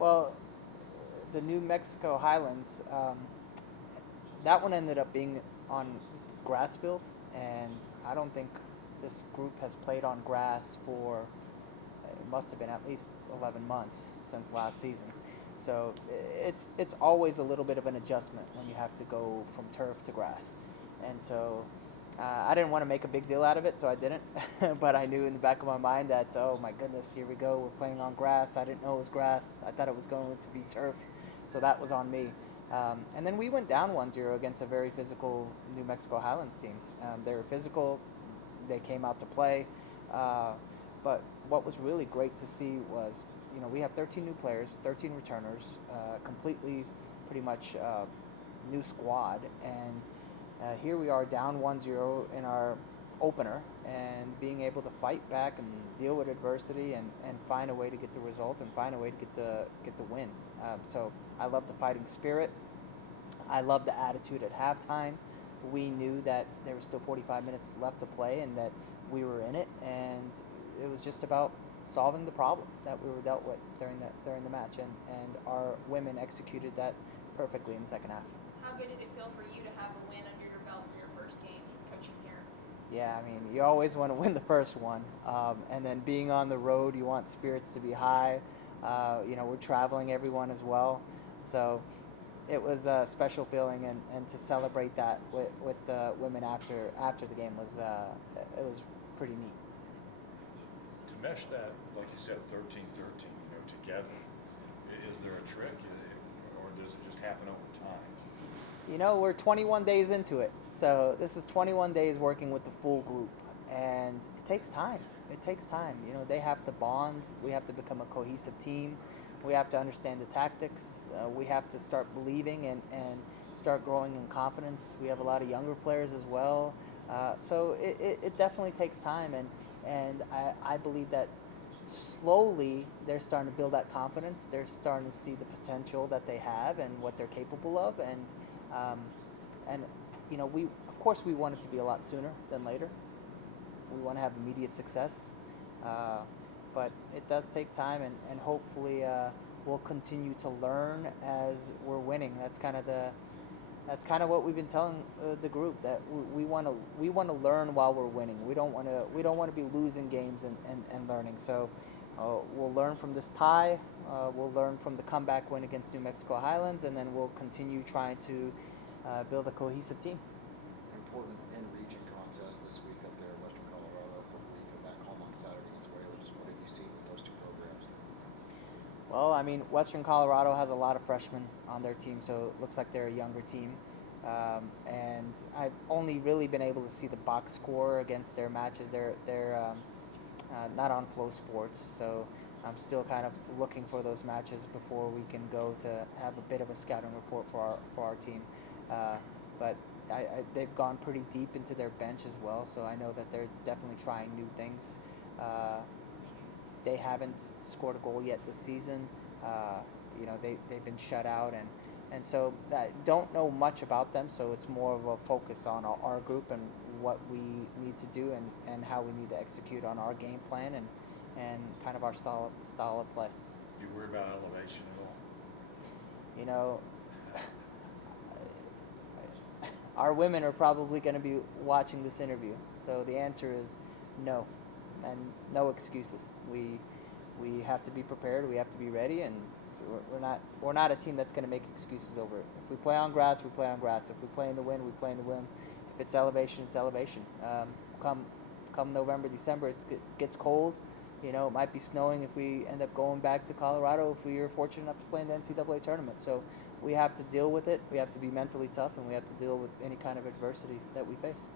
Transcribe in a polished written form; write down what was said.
Well, the New Mexico Highlands, that one ended up being on grass field, and I don't think this group has played on grass for, it must have been at least 11 months since last season. So it's always a little bit of an adjustment when you have to go from turf to grass. And so I didn't want to make a big deal out of it, so I didn't. But I knew in the back of my mind that, oh my goodness, here we go. We're playing on grass. I didn't know it was grass. I thought it was going to be turf. So that was on me. And then we went down 1-0 against a very physical New Mexico Highlands team. They were physical. They came out to play. But what was really great to see was, we have 13 new players, 13 returners, completely pretty much new squad. And here we are down 1-0 in our opener, and being able to fight back and deal with adversity and find a way to get the result and find a way to get the win. So I love the fighting spirit. I love the attitude at halftime. We knew that there was still 45 minutes left to play and that we were in it, and it was just about solving the problem that we were dealt with during the match, and our women executed that perfectly in the second half. How good did it feel for you to have a win under your belt for your first game coaching here? Yeah, I mean, you always want to win the first one, and then being on the road, you want spirits to be high. We're traveling everyone as well, so it was a special feeling, and to celebrate that with the women after the game was it was pretty neat. To mesh that, like you said, 13-13, together, is there a trick, or does it just happen over time? We're 21 days into it, so this is 21 days working with the full group, and it takes time. It takes time. They have to bond. We have to become a cohesive team. We have to understand the tactics. We have to start believing and start growing in confidence. We have a lot of younger players as well. So it definitely takes time, and I believe that slowly they're starting to build that confidence. They're starting to see the potential that they have and what they're capable of, and we, of course, we want it to be a lot sooner than later. We want to have immediate success, but it does take time, and hopefully we'll continue to learn as we're winning. That's kind of what we've been telling the group, that we want to learn while we're winning. We don't want to be losing games and learning. So we'll learn from this tie. We'll learn from the comeback win against New Mexico Highlands, and then we'll continue trying to build a cohesive team. Important in-region contest this week up there in Western Colorado. Hopefully you come back home on Saturday against Whalers. What have you seen with those two programs? Well, I mean, Western Colorado has a lot of freshmen on their team, so it looks like they're a younger team. And I've only really been able to see the box score against their matches. They're not on Flow Sports, so I'm still kind of looking for those matches before we can go to have a bit of a scouting report for our team. But they've gone pretty deep into their bench as well, so I know that they're definitely trying new things. They haven't scored a goal yet this season. They've been shut out, and so I don't know much about them, so it's more of a focus on our group and what we need to do and how we need to execute on our game plan and kind of our style of play. You worry about elevation at all? Our women are probably going to be watching this interview, so the answer is no, and no excuses. We have to be prepared. We have to be ready, and we're not a team that's going to make excuses over it. If we play on grass, we play on grass. If we play in the wind, we play in the wind. If it's elevation, it's elevation. Come November, December, it gets cold. It might be snowing if we end up going back to Colorado if we are fortunate enough to play in the NCAA tournament. So we have to deal with it. We have to be mentally tough, and we have to deal with any kind of adversity that we face.